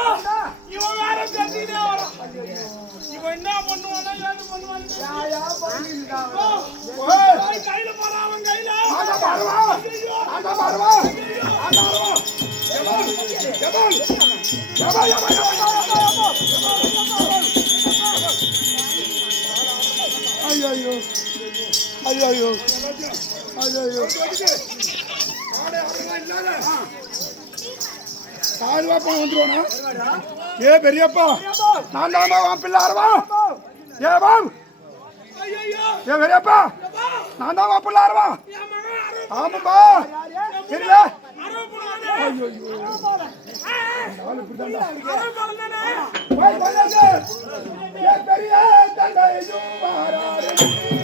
வந்தா இவன் வேற தெரிஞ்சுக்கிட்டே வரான். இவன் என்ன பண்ணுவானா ஏது பண்ணுவான்னு போய் கையில போறான் அவன் கையில. ஐயோ ஐயோ ஐயோ ஐயோ ஐயோ சாதுவாப்பா வந்துருவானா? ஏ பெரியப்பா நான் தாமா வா பிள்ளாரவா? ஏ பாம் ஏ பெரியப்பா நான் தான் வா பிள்ளாரவா? ஆமாப்பா. தெரியல? பெரிய பண்ணுவானே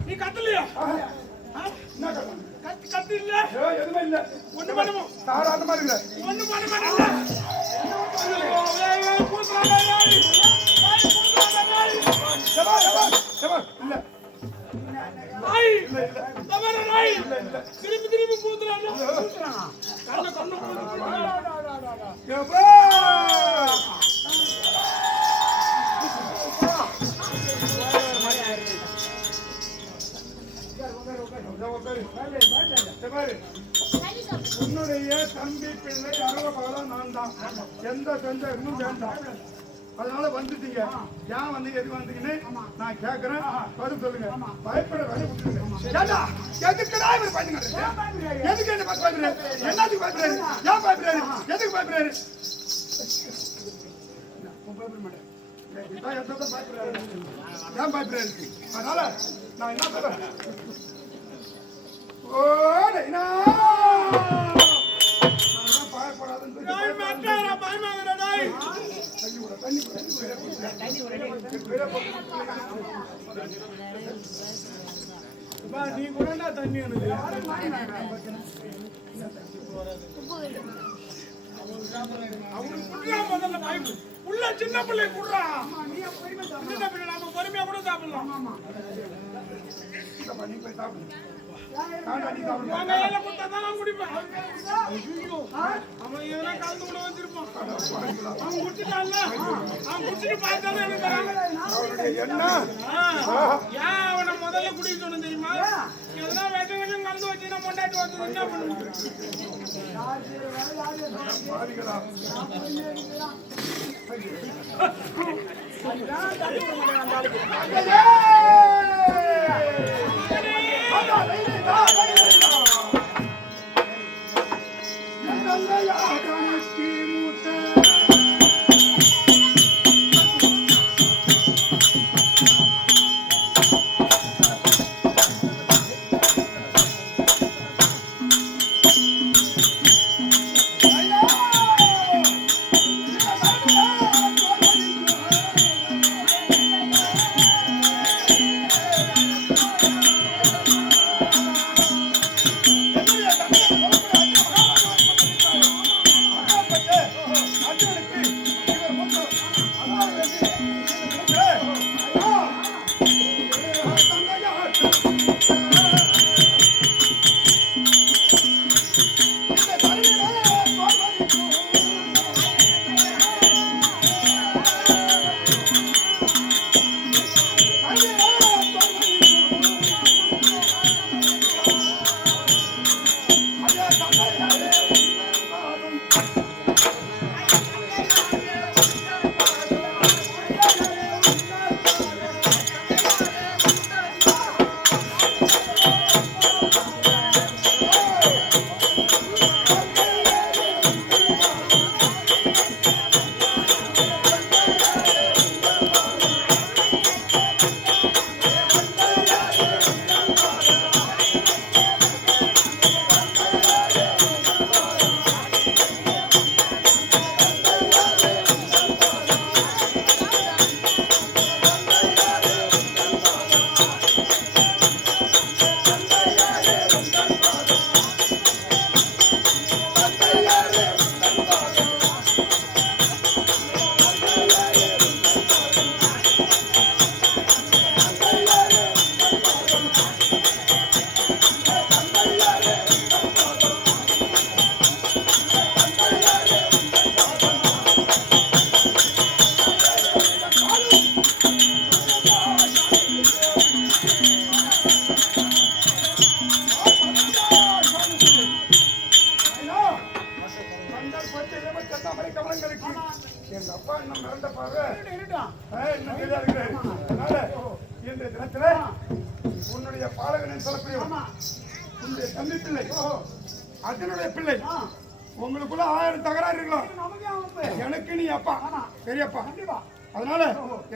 நீ கத்தலையா கத்து இல்ல எதுவுமே இல்லை. ஒண்ணு பண்ணுமோ சாதாரணமா இருக்கிற. ஒண்ணு பண்ண மாட்டேன் பூசுறாங்க ஏப்பா, இல்ல. நாய் கூத்துறாங்க உன்னுடைய தம்பி பிள்ளை அறுபதாம் நான் தான். எந்த சந்தேகமும் வேண்டாம். அதனால வந்துட்டீங்க. ஏன் வந்து எது வந்தீங்கன்னு நான் கேட்கறேன் பதில் சொல்லுங்க. பயப்பட வேலை விட்டுருங்க எதுக்குடா இவர் பண்ணுங்க எதுக்கு என்ன பார்த்து பயப்படுறாரு? என்னத்துக்கு பயப்படுறாரு? ஏன் பயப்படுறாரு? எதுக்கு பயப்படுறாரு? ஏன் பயப்படுறாரு? அதனால நான் என்ன சொல்றேன்? ஓ நான் நீ கூட தண்ணி எனக்கு உள்ள சின்ன பிள்ளை கூட சின்ன பிள்ளை நாம பொறுமையா கூட சாப்பிடலாம் இந்தப்பா, நீ போய் சாப்பிடு. வேண்டாம், நீ சாப்பிடு. அவன் கையில கொடுத்தா தான் நான் குடிப்பேன் ஐயோ அவன் எதனா கலந்து கூட வச்சிருப்பான் அவன் குடிச்சிட்டான்ல அவன் குடிச்சிட்டு பார்த்தாலும் எனக்கு தராங்க அவருடைய எண்ணம் ஏன் அவனை முதல்ல குடிக்க சொன்ன தெரியுமா எதனா வெட்ட வெட்டம் கலந்து வச்சுன்னா பொண்டாட்டி வந்து என்ன பண்ணுங்க பாவிகளா.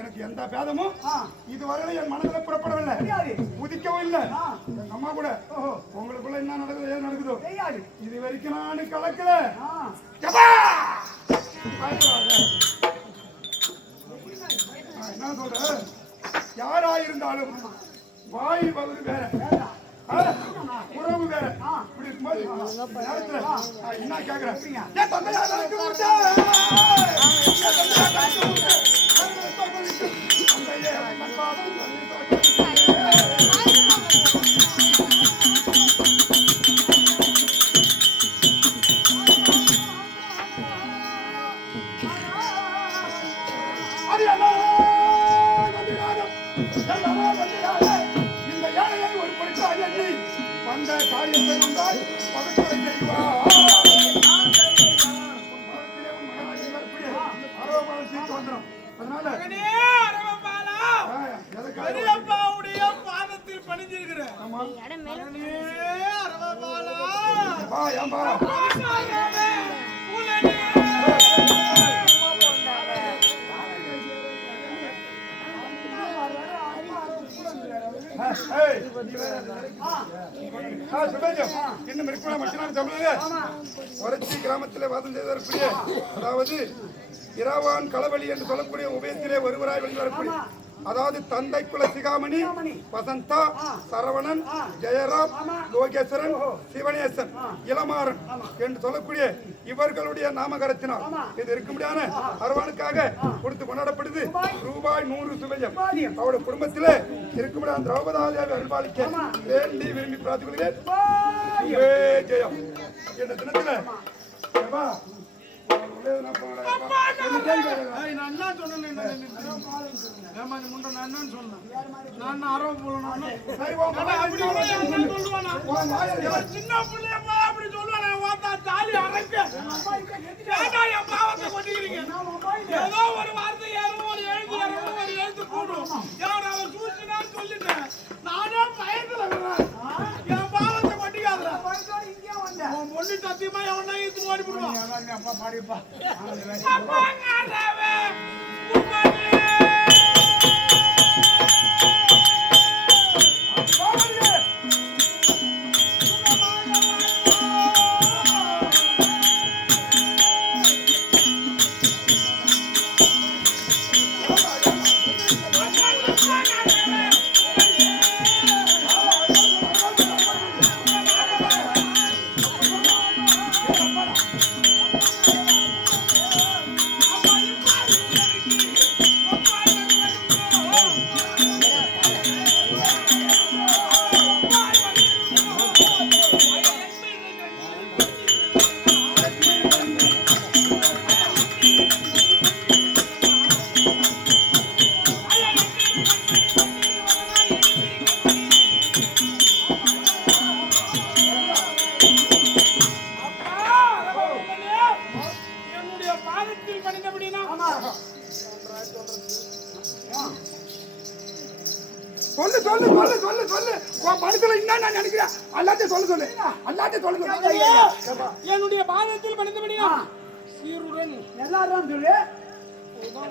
எனக்கு எந்த பேதமும் இதுவரை என் மனதில புறப்படவில்லை. உதிக்கவும் இல்லை. எங்க அம்மா கூட உங்களுக்குள்ள என்ன நடக்குது ஏது நடக்குதோ? இது வரைக்கும் நான் கலக்கல. என்ன சொல்றேன்? யாரா இருந்தாலும் வாய் பகுதி வேற. உறவு வேற. இப்படி இருக்கும்போது என்ன கேக்குறேன்? அது எல்லாரும் வந்திராடும். எல்லாரும் வந்திராடும். இந்த ஏழையை ஒரு பொருட்டு அயற்றி வந்த காரியத்தை நன்றாய் பகுத்துரை செய்வார். அதனால பெரியப்பாவுடைய பாதத்தில் பணிஞ்சிருக்கிறேன். இன்னும் இருக்கணும் மனுஷனான தமிழக வறட்சி கிராமத்தில் வாதம் செய்து வரக்கூடிய அதாவது இரவான் களவழி என்று சொல்லக்கூடிய உபயத்திலே ஒருவராய் வெளிவரக்கூடிய அதாவது தந்தை குல சிகாமணி வசந்தா சரவணன் ஜெயராம் லோகேஸ்வரன் சிவனேசன் இளமாறன் என்று சொல்லக்கூடிய இவர்களுடைய நாமகரத்தினால் இது இருக்க முடியாத அரவானுக்காக கொடுத்து கொண்டாடப்படுது. ரூபாய். நூறு சுபஜம். அவருடைய குடும்பத்திலே இருக்க முடியாத திரௌபதாதேவி அருள்பாலிக்க வேண்டி விரும்பி பிரார்த்திக்கிறேன் ஜெயம். என்ற தினத்துல ஏப்பா, உள்ளே நான் நான் நீ முண்டை நான் சொன்னேன்? நான் என்ன அரவ சின்ன பிள்ளைய அப்படி சொல்லுவானா? ஓத்தா தாலி அரைக்க. என் பாவத்தை ஏதோ ஒரு வார்த்தை ஏறும், ஒரு எழுத்து இறங்கும், ஒரு எழுத்து அவன் சொல்லிட்டேன். நானே பயத்துல உன் பொண்ணு சத்தியமா எவனா இழுத்துன்னு ஓடி போடுவான். அப்பாங்காரவே, உம்மனே. சொல்லு சொல்லு சொல்லு சொல்லு சொல்லு. உன் மனசுல என்ன நான் நினைக்கிறேன். எல்லாத்தையும் சொல்லு சொல்லு. எல்லாத்தையும் சொல்லு சொல்லு. என்னுடைய பாதத்தில் பணிந்தபடியா சீருடன். எல்லாரும் சொல்லு.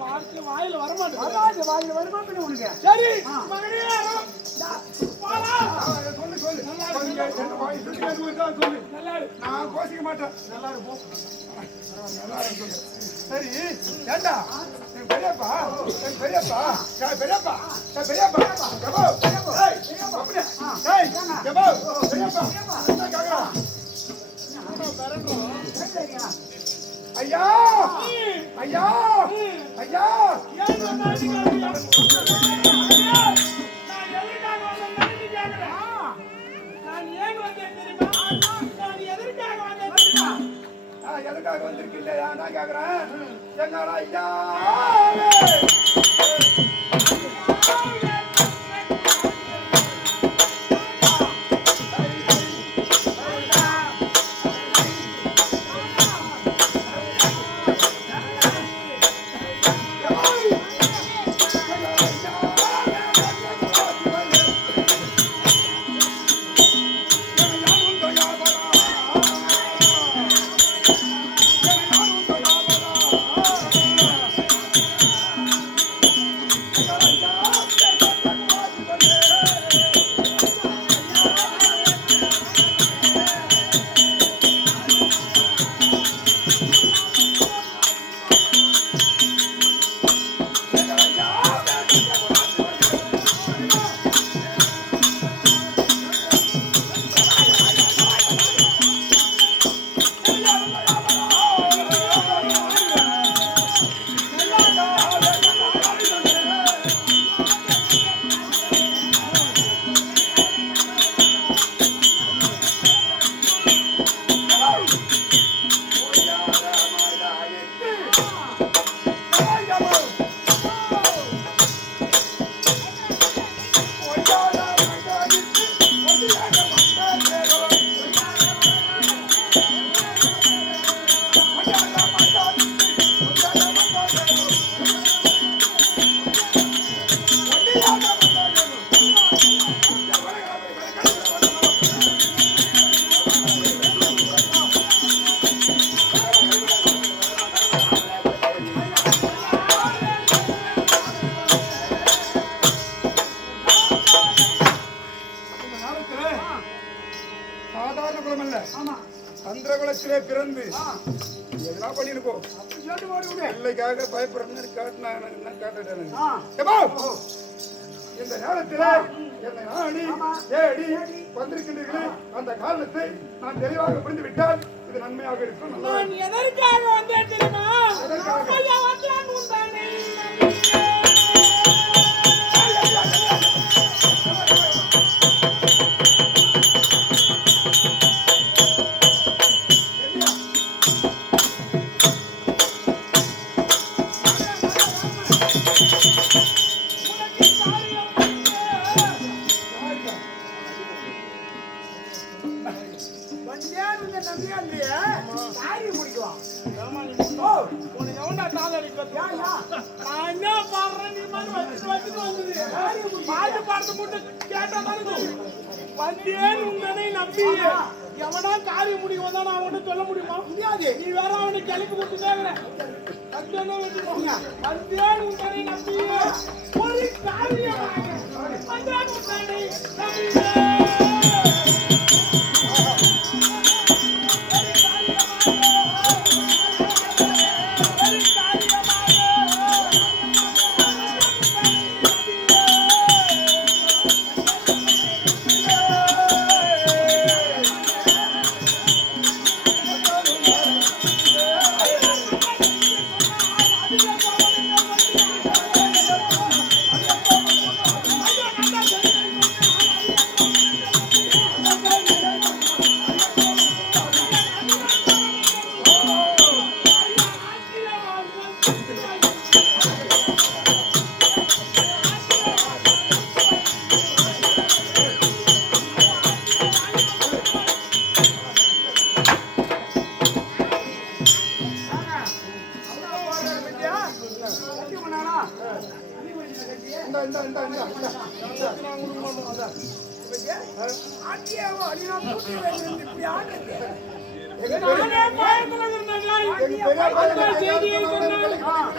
வார்த்தை வாயில வராது வாயில வருமா. பின்ன உனக்கு சரி சொல்லு சொல்லு. நல்லா. நான் கோசிக்க மாட்டேன். நல்லா இருக்கும் நல்லா இருக்கும் சரி ஏண்டா? என் பெரியப்பா என் பெரியப்பா என் பெரியப்பா என் பெரியப்பா ஜபோ ஏய் அப்படியே ஏய் ஜபோ பெரியப்பா என்ன கேக்குறா? ஐயா ஐயா ஐயா ஏன் நான் அடிக்கிறேன் வந்திருக்கில்லையா? நான் கேக்குறேன். எங்கடா ஐயா சாதாரண குலம் அல்ல சந்திர குலத்திலே பிறந்து எதெல்லாம் பண்ணிருக்கோம் பிள்ளைக்காக பயப்படுறேன்னு காட்டினா என்ன காட்டுட்டேன்? இந்த நேரத்தில் என்னை நாடி தேடி வந்திருக்கின்றீர்களே. அந்த காரணத்தை நான் தெளிவாக புரிந்து விட்டால் இது நன்மையாக இருக்கும். நல்லா நான் எதற்காக வந்தேன் தெரியுமா? எதற்காக? ஒரு காரியமாக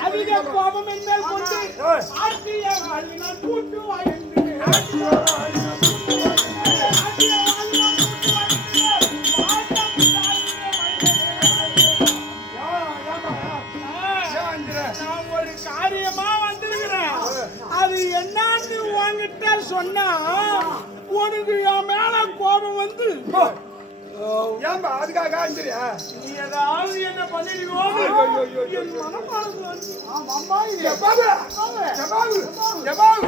அதிக கோபம் என்பது கொண்டு ஆட்சியை கூட்டுவாய் என்று ஏன்பா அதுக்காக ஆச்சரியா நீ ஏதாவது என்ன பண்ணிடுவோ என் மனப்பாடு ஆமாம்பா இது. எப்பாவு